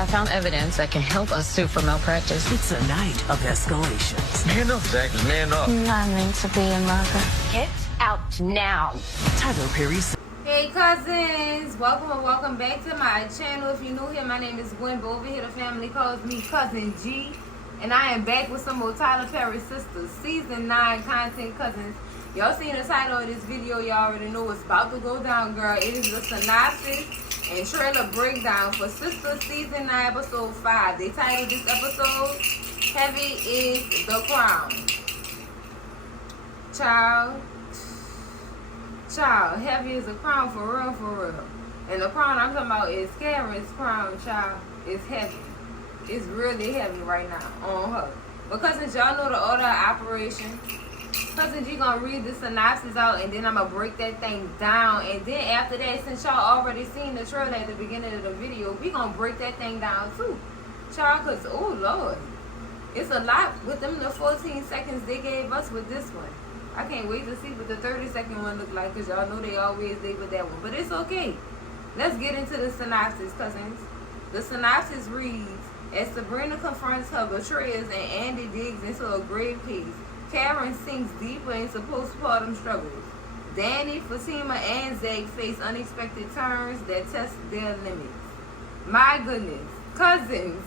I found evidence that can help us sue for malpractice. It's a night of escalations. Man up, Zach. Man up. I meant to be a mother. Get out now. Tyler Perry's. Hey cousins, welcome and welcome back to my channel. If you're new here, my name is Gwen, but over here the family calls me Cousin G. And I am back with some more Tyler Perry Sistas Season 9 content, cousins. Y'all seen the title of this video, y'all already know what's about to go down, girl. It is the synopsis and trailer breakdown for Sistas Season 9 Episode 5. They titled this episode, Heavy is the Crown. Child, heavy is a crown, for real. And the crown I'm talking about is Karen's crown, child. It's heavy. It's really heavy right now on her. But cousins, y'all know the order of operation. Cousin G gonna read the synopsis out, and then I'm gonna break that thing down. And then after that, since y'all already seen the trailer at the beginning of the video, we gonna break that thing down too, child. Cause oh lord, it's a lot with them. The 14 seconds they gave us with this one. I can't wait to see what the 30-second one look like, because y'all know they always did with that one. But it's okay. Let's get into the synopsis, cousins. The synopsis reads, as Sabrina confronts her betrayers and Andi digs into a grave case, Karen sinks deeper into postpartum struggles. Danni, Zatima, and Zach face unexpected turns that test their limits. My goodness. Cousins.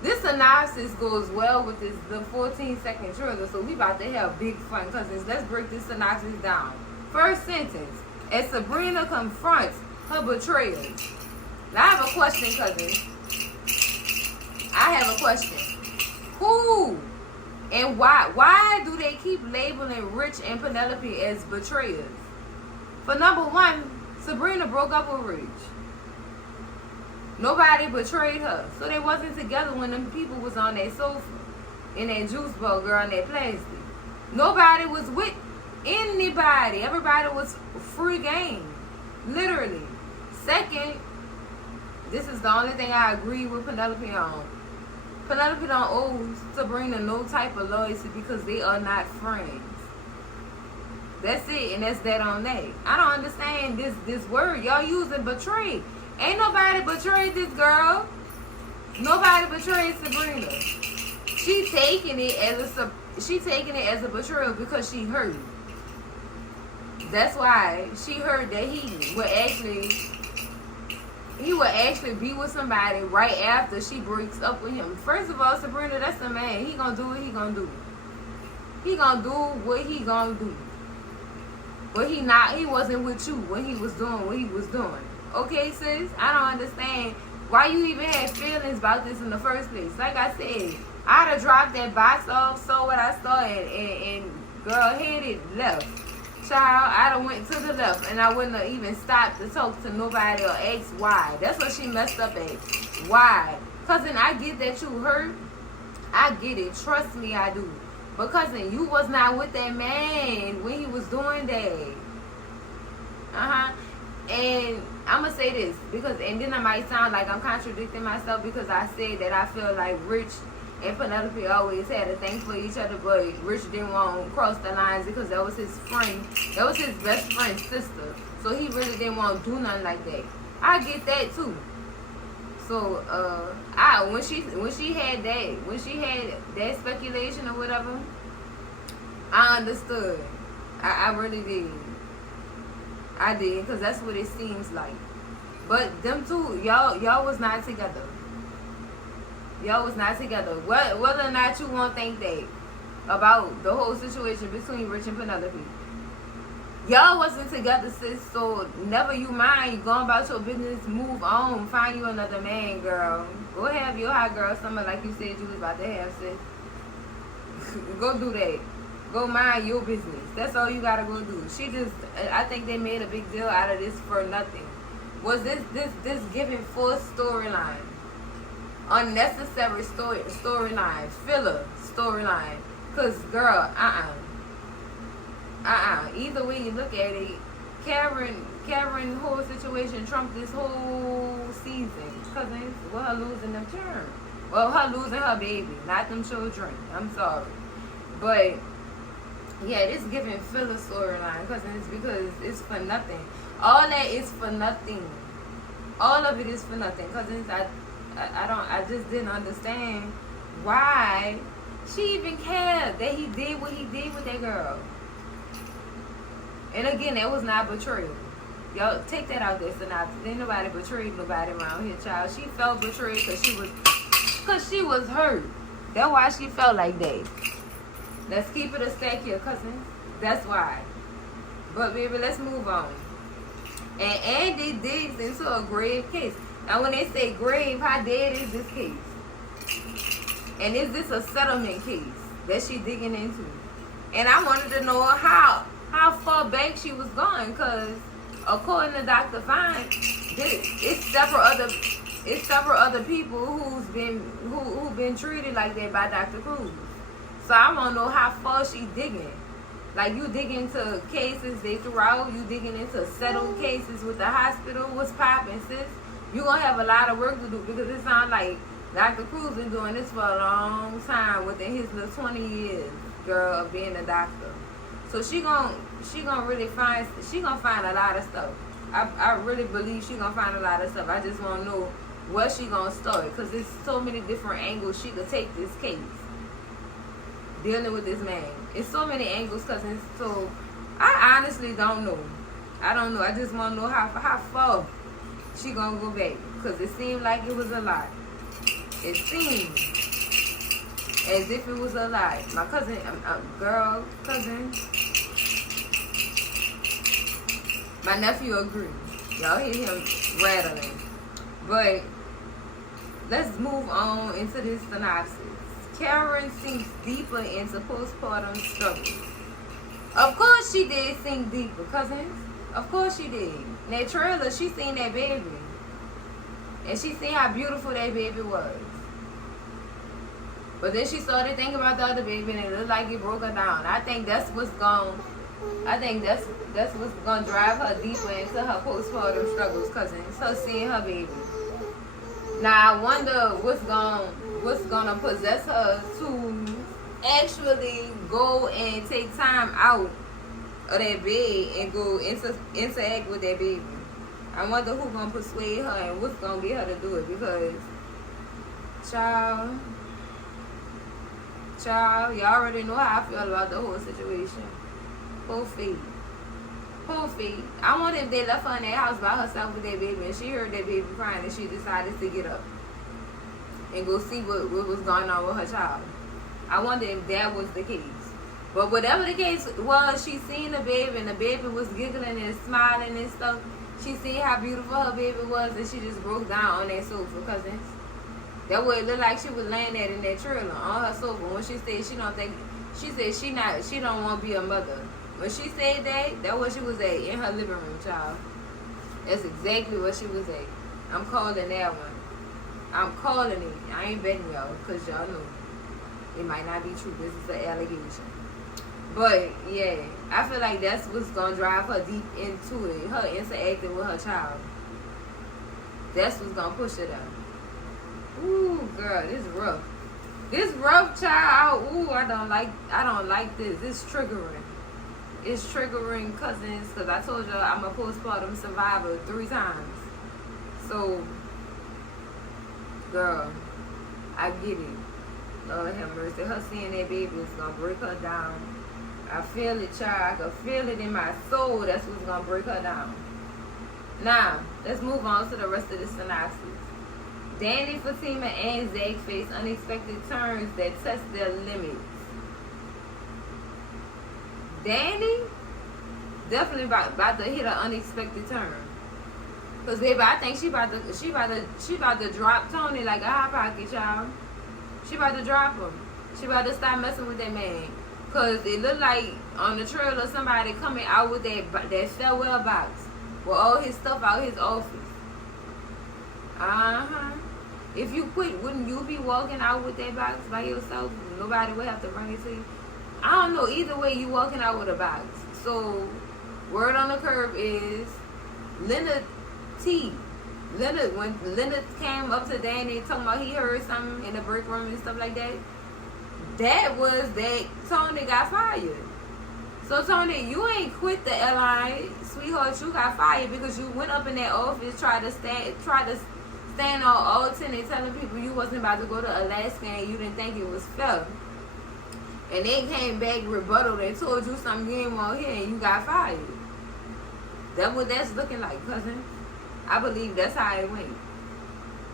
This synopsis goes well with the 14-second trailer, so we about to have big fun, cousins. Let's break this synopsis down. First sentence, as Sabrina confronts her betrayers. Now I have a question, cousins. I have a question. Who and why? Why do they keep labeling Rich and Penelope as betrayers? For number one, Sabrina broke up with Rich. Nobody betrayed her. So they wasn't together when them people was on that sofa in that juice bowl, girl, in that plastic. Nobody was with anybody. Everybody was free game. Literally. Second, this is the only thing I agree with Penelope on. Penelope don't owe Sabrina no type of loyalty because they are not friends. That's it, and that's that on that. I don't understand this word. Y'all using betray. Ain't nobody betrayed this girl. Nobody betrayed Sabrina. She taking it as a betrayal because she hurt. That's why she heard that he would actually be with somebody right after she breaks up with him. First of all, Sabrina, that's the man. He gonna do what he gonna do. He gonna do what he gonna do. But he wasn't with you when he was doing what he was doing. Okay, sis? I don't understand why you even had feelings about this in the first place. Like I said, I'd have dropped that box off, saw what I saw, and girl, headed left. Child, I'd have went to the left, and I wouldn't have even stopped to talk to nobody or ask why. That's what she messed up at. Why? Cousin, I get that you hurt. I get it. Trust me, I do. But cousin, you was not with that man when he was doing that. And I'm going to say this, and then I might sound like I'm contradicting myself because I said that I feel like Rich and Penelope always had a thing for each other, but Rich didn't want to cross the lines because that was his friend. That was his best friend's sister. So he really didn't want to do nothing like that. I get that too. So when she had that speculation or whatever, I understood. I really did. I did, because that's what it seems like. But them two, y'all was not together. Y'all was not together. Whether or not you want to think that about the whole situation between Rich and Penelope, y'all wasn't together, sis. So never you mind. You going about your business. Move on. Find you another man, girl. Go have your hot girl summer like you said you was about to have, sis. Go do that. Go mind your business. That's all you gotta go do. I think they made a big deal out of this for nothing. Was this giving full storyline? Unnecessary storyline. Filler storyline. Cause girl, either way you look at it, Karen whole situation trumped this whole season. Cousins, well, her losing them children. Well, her losing her baby, not them children. I'm sorry. But yeah, this giving filler storyline, cousins, because it's for nothing. All that is for nothing. all of it is for nothing. Cousins, I just didn't understand why she even cared that he did what he did with that girl. And again, that was not betrayal. Y'all take that out there, Synopsis. Ain't nobody betrayed nobody around here, child. She felt betrayed because she was hurt. That's why she felt like that. Let's keep it a stack here, cousins. That's why. But baby, let's move on. And Andi digs into a grave case. Now when they say grave, how dead is this case? And is this a settlement case that she digging into? And I wanted to know how far back she was going, because according to Dr. Fine, it's several other people who've been treated like that by Dr. Cruz. So I want to know how far she digging. Like, you digging into cases they threw out, you digging into settled cases with the hospital. What's poppin', sis? You gonna have a lot of work to do, because it sounds like Dr. Cruz been doing this for a long time, within his little 20 years, girl, of being a doctor. So she gonna find a lot of stuff. I really believe she gonna find a lot of stuff. I just wanna know where she gonna start, because there's so many different angles she could take this case dealing with this man. It's so many angles, cousins. So I honestly don't know. I don't know. I just want to know how far she gonna go back, because it seemed like it was a lot. It seemed as if it was a lot. My cousin, cousin, my nephew agreed. Y'all hear him rattling. But let's move on into this synopsis. Karen sinks deeper into postpartum struggles. Of course she did sink deeper, cousins. Of course she did. In that trailer, she seen that baby. And she seen how beautiful that baby was. But then she started thinking about the other baby, and it looked like it broke her down. I think that's what's gonna drive her deeper into her postpartum struggles, cousins. Her seeing her baby. Now I wonder what's gonna possess her to actually go and take time out of that bed and go interact with that baby. I wonder who's gonna persuade her and what's gonna get her to do it, because child, you already know how I feel about the whole situation. Poor feet. I wonder if they left her in that house by herself with that baby, and she heard that baby crying, and she decided to get up and go see what was going on with her child. I wonder if that was the case. But whatever the case was, she seen the baby, and the baby was giggling and smiling and stuff. She seen how beautiful her baby was, and she just broke down on that sofa, cousins. That way it looked like she was laying there in that trailer on her sofa. When she said she don't want to be a mother. When she said that was where she was at, in her living room, child. That's exactly where she was at. I'm calling that one. I'm calling it. I ain't betting y'all, because y'all know it might not be true. This is an allegation. But yeah, I feel like that's what's gonna drive her deep into it. Her interacting with her child. That's what's gonna push her down. Ooh, girl, this is rough. This rough, child. Ooh, I don't like this. It's triggering. It's triggering, cousins, because I told y'all I'm a postpartum survivor 3 times. So, girl, I get it. Lord have mercy. Her seeing that baby is going to break her down. I feel it, child. I can feel it in my soul. That's what's going to break her down. Now, let's move on to the rest of the synopsis. Danni, Fatima, and Zach face unexpected turns that test their limits. Danni definitely about to hit an unexpected turn. Cause baby, I think she about to drop Tony like a hot pocket, y'all. She about to drop him. She about to stop messing with that man. Cause it looked like on the trailer somebody coming out with that farewell box with all his stuff out his office. If you quit, wouldn't you be walking out with that box by yourself? Nobody would have to bring it to you. I don't know. Either way, you walking out with a box. So, word on the curb is Leonard, when Leonard came up to Danni talking about he heard something in the break room and stuff like that, that was that Tony got fired. So Tony, you ain't quit the airline, sweetheart. You got fired because you went up in that office, tried to stand on all 10 and telling people you wasn't about to go to Alaska and you didn't think it was fair. And they came back rebuttal and told you something you didn't want to hear and you got fired. That's what that's looking like, cousin. I believe that's how it went.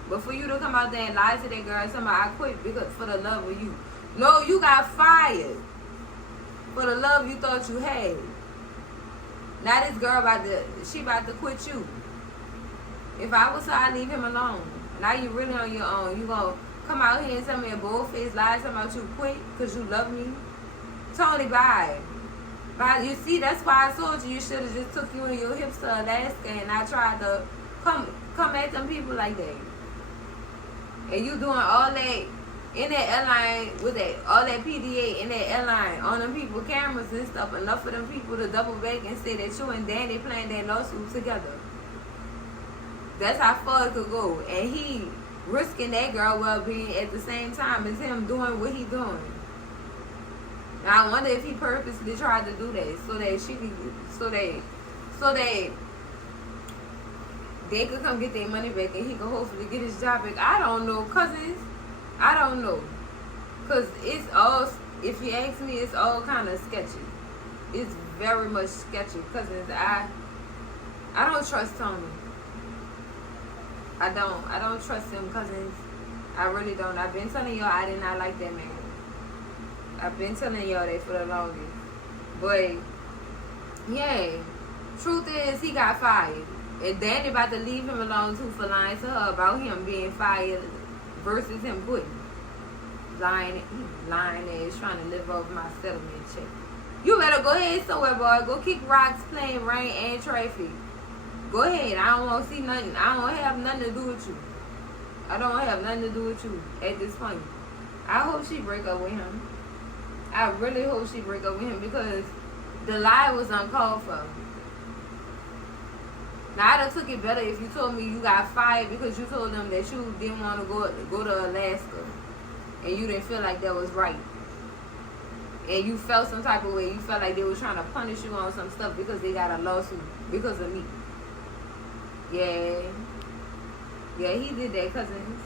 But for you to come out there and lie to that girl and tell me I quit because for the love of you. No, you got fired. For the love you thought you had. Now this girl about to quit you. If I was her, I'd leave him alone. Now you really on your own. You gonna come out here and tell me a bold-faced lie about you quit because you love me? Tony, bye. Bye. You see, that's why I told you should have just took you and your hips to Alaska and I tried to come at them people like that. And you doing all that in that airline with all that PDA in that airline on them people cameras and stuff. Enough of them people to double back and say that you and Danny playing that lawsuit together. That's how far it could go. And he risking that girl well-being at the same time as him doing what he doing. Now I wonder if he purposely tried to do that so that she could, so that they could come get their money back and he could hopefully get his job back. I don't know, cousins. I don't know. Because it's all, if you ask me, it's all kind of sketchy. It's very much sketchy. Cousins, I don't trust Tony. I don't trust him, cousins. I really don't. I've been telling y'all I did not like that man. I've been telling y'all that for the longest. But, yeah. Truth is, he got fired. And Danny about to leave him alone, too, for lying to her about him being fired versus him quitting. Lying ass, trying to live off my settlement check. You better go ahead somewhere, boy. Go kick rocks, playing rain and traffic. Go ahead. I don't want to see nothing. I don't have nothing to do with you. I don't have nothing to do with you at this point. I hope she break up with him. I really hope she break up with him because the lie was uncalled for. Now, I'd have took it better if you told me you got fired because you told them that you didn't want to go to Alaska and you didn't feel like that was right. And you felt some type of way. You felt like they were trying to punish you on some stuff because they got a lawsuit because of me. Yeah. Yeah, he did that, cousins.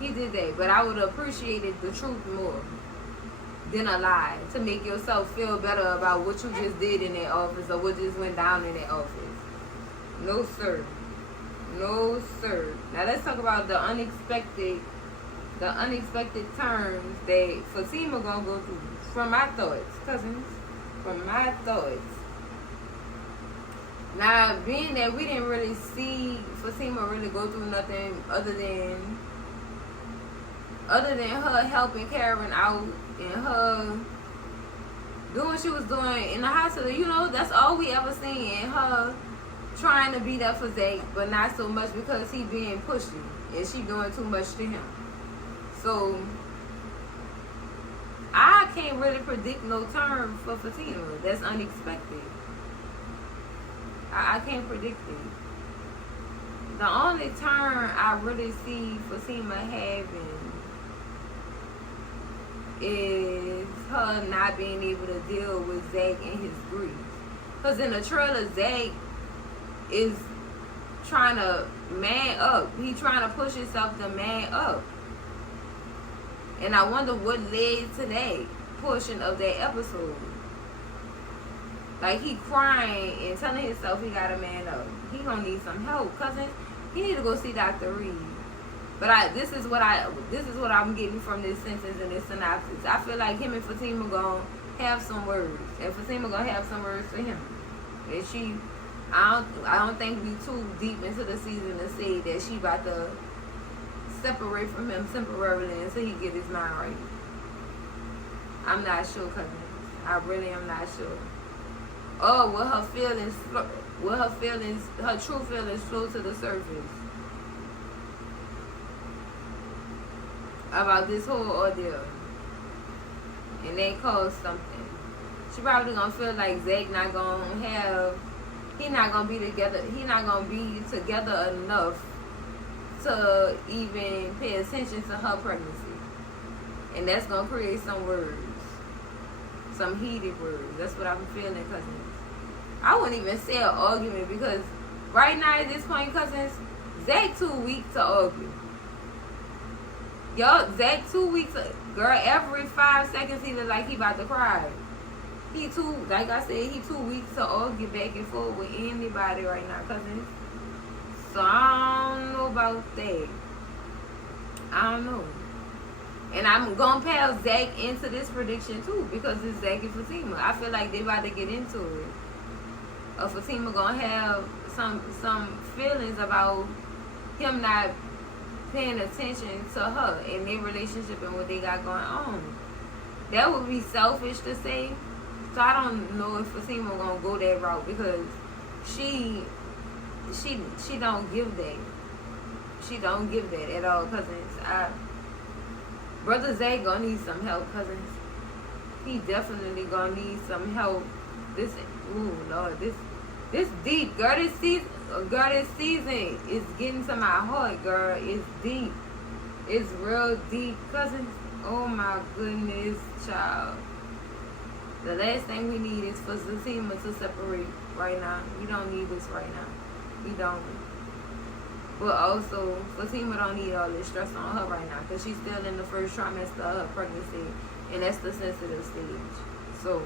He did that. But I would have appreciated the truth more than a lie to make yourself feel better about what you just did in that office or what just went down in that office. No, sir. No, sir. Now, let's talk about the unexpected terms that Fatima gonna go through. From my thoughts, cousins. From my thoughts. Now, being that we didn't really see Fatima really go through nothing other than her helping Karen out and her doing what she was doing in the hospital. You know, that's all we ever seen. And her trying to be there for Zach, but not so much because he being pushy and she doing too much to him. So I can't really predict no term for Fatima. That's unexpected. I can't predict it. The only turn I really see Fatima having is her not being able to deal with Zach and his grief. Because in the trailer, Zach is trying to man up. He trying to push himself to man up. And I wonder what led to that portion of that episode. Like, he crying and telling himself he got a man up. He gonna need some help, cousin. He need to go see Dr. Reed. But this is what I'm getting from this sentence and this synopsis. I feel like him and Fatima gonna have some words, and Fatima gonna have some words for him. And I don't think we too deep into the season to say that she about to separate from him temporarily until he get his mind right. I'm not sure, cousin. I really am not sure. Or will her true feelings flow to the surface about this whole ordeal, and they cause something. She probably gonna feel like Zach not gonna be together enough to even pay attention to her pregnancy, and that's gonna create some words. some heated words. That's what I'm feeling, cousins. I wouldn't even say an argument because right now at this point, cousins, Zach too weak to argue. Yo, Zach 2 weeks, girl, every 5 seconds he look like he about to cry. He too, like I said, he 2 weeks to argue back and forth with anybody right now, cousins. So I don't know about that. I don't know. And I'm going to pass Zach into this prediction too because it's Zach and Fatima. I feel like they about to get into it. Fatima going to have some feelings about him not paying attention to her and their relationship and what they got going on. That would be selfish to say. So I don't know if Fatima gonna go that route because she don't give that. She don't give that at all, cousins. Brother Zay gonna need some help, cousins. He definitely gonna need some help. This deep, girl. This season is getting to my heart, girl. It's deep. It's real deep, cousins. Oh my goodness, child. The last thing we need is for Zatima to separate right now. We don't need this right now. We don't. But also, Fatima don't need all this stress on her right now because she's still in the first trimester of her pregnancy, and that's the sensitive stage. So,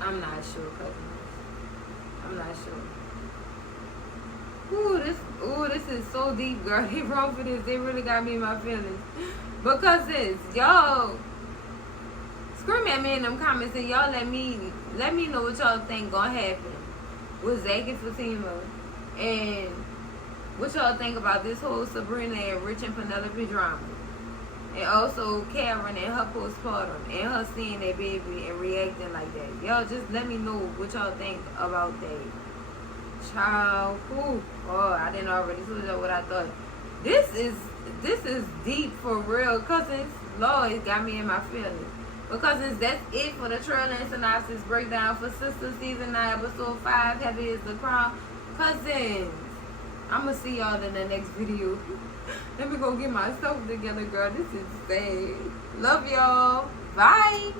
I'm not sure, cousins. I'm not sure. This is so deep, girl. They wrong for this. They really got me in my feelings. Because y'all scream at me in them comments and y'all let me know what y'all think gonna happen with Zach and Fatima, and what y'all think about this whole Sabrina and Rich and Penelope drama, and also Karen and her postpartum and her seeing their baby and reacting like that. Y'all just let me know what y'all think about that. Child, ooh, oh, I didn't already tell you what I thought. This is deep for real, cousins. Lord, it got me in my feelings. But cousins, that's it for the trailer and synopsis breakdown for Sistas Season 9, Episode 5, Heavy is the Crown. Cousins, I'm going to see y'all in the next video. Let me go get myself together, girl. This is sad. Love y'all. Bye.